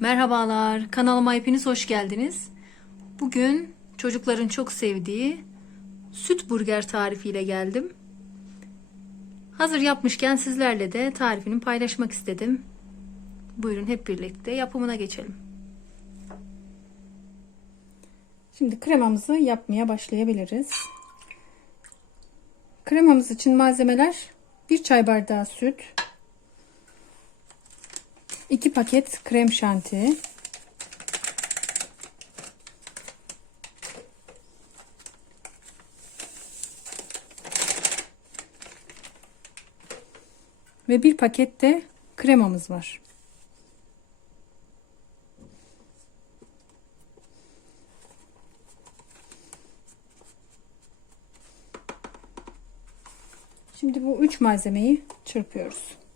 Merhabalar, kanalıma hepiniz hoş geldiniz. Bugün çocukların çok sevdiği süt burger tarifiyle geldim. Hazır yapmışken sizlerle de tarifini paylaşmak istedim. Buyurun hep birlikte yapımına geçelim. Şimdi kremamızı yapmaya başlayabiliriz. Kremamız için malzemeler 1 çay bardağı süt, 2 paket krem şanti, ve bir paket de kremamız var. Şimdi bu üç malzemeyi çırpıyoruz.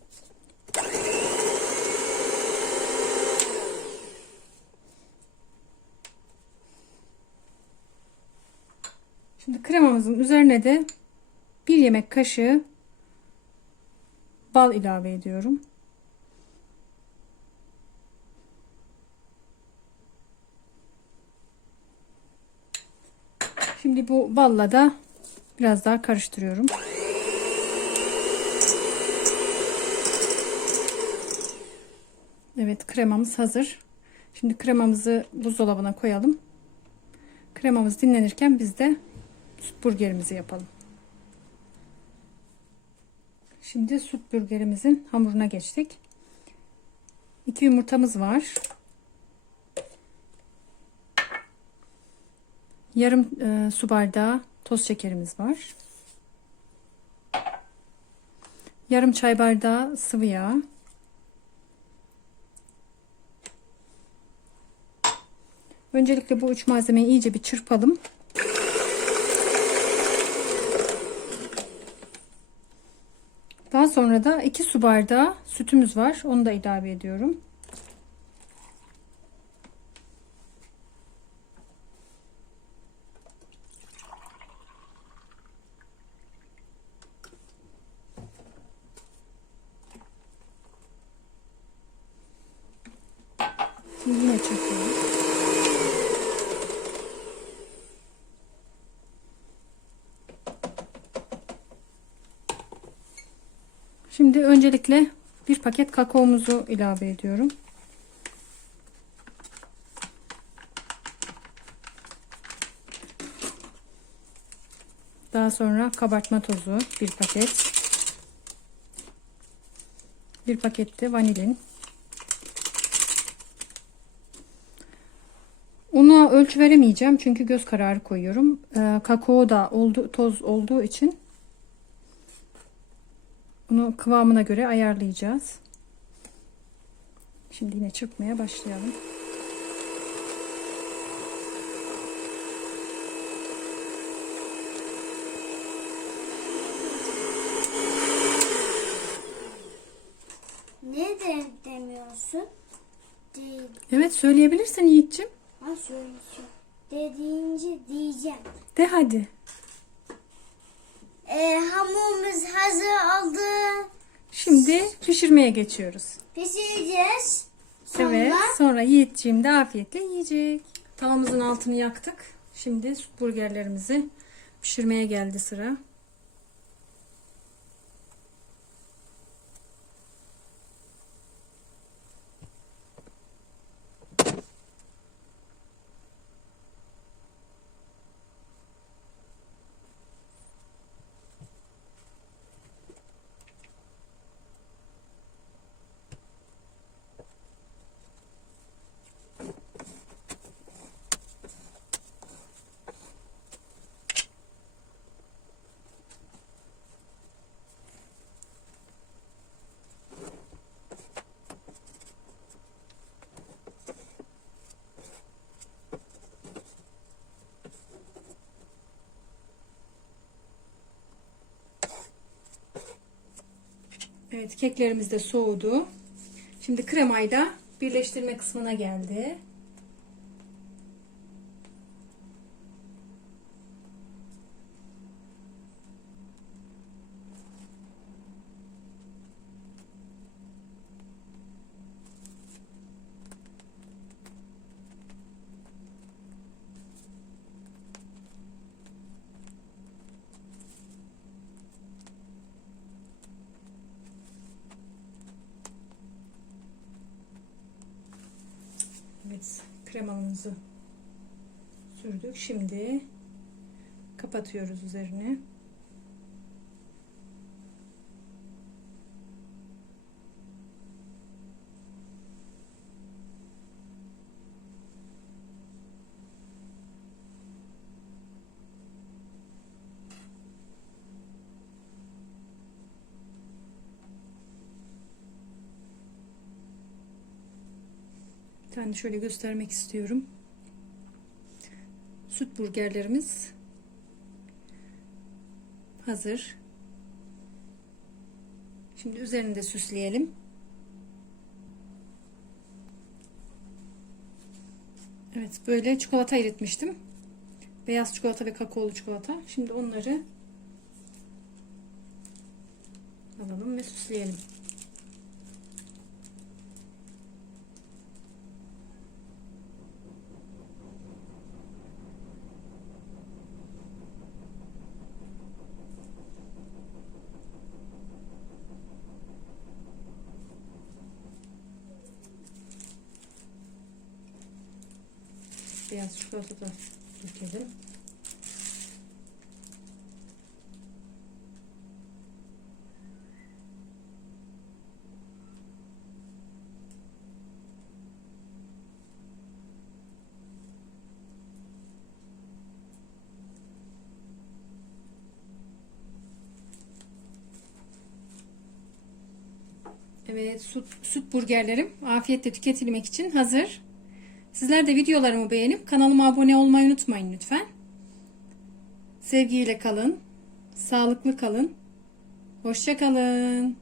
Kremamızın üzerine de bir yemek kaşığı bal ilave ediyorum. Şimdi bu balla da biraz daha karıştırıyorum. Evet kremamız hazır. Şimdi kremamızı buzdolabına koyalım. Kremamız dinlenirken biz de süt burgerimizi yapalım. Şimdi süt burgerimizin hamuruna geçtik. 2 yumurtamız var. Yarım e, su bardağı toz şekerimiz var. Yarım çay bardağı sıvı yağ. Öncelikle bu üç malzemeyi iyice bir çırpalım. Sonra da 2 su bardağı sütümüz var. Onu da ilave ediyorum. Şimdi yine çırpıyorum. Şimdi öncelikle bir paket kakaomuzu ilave ediyorum. Daha sonra kabartma tozu bir paket. Bir pakette vanilin. Una ölçü veremeyeceğim çünkü göz kararı koyuyorum. Ee, kakao da oldu, toz olduğu için bunu kıvamına göre ayarlayacağız. Şimdi yine çırpmaya başlayalım. Ne de demiyorsun? Değil. Evet söyleyebilirsin Yiğit'ciğim. Ha söyleyeceğim. Dediğince diyeceğim. De hadi. Ee, hamurumuz hazır oldu. Şimdi pişirmeye geçiyoruz. Pişireceğiz. Sonra Evet sonra Yiğit'ciğim de afiyetle yiyecek. Tavamızın altını yaktık. Şimdi burgerlerimizi pişirmeye geldi sıra. Evet keklerimiz de soğudu. Şimdi kremayı da birleştirme kısmına geldi. Evet, kremalımızı sürdük. Şimdi kapatıyoruz üzerine. Tane şöyle göstermek istiyorum. Süt burgerlerimiz hazır. Şimdi üzerini de süsleyelim. Evet böyle çikolata eritmiştim. Beyaz çikolata ve kakaolu çikolata. Şimdi onları alalım ve süsleyelim. Beyaz çikolata da dökelim. Evet, süt, süt burgerlerim afiyetle tüketilmek için hazır. Sizler de videolarımı beğenip kanalıma abone olmayı unutmayın lütfen. Sevgiyle kalın, sağlıklı kalın, hoşça kalın.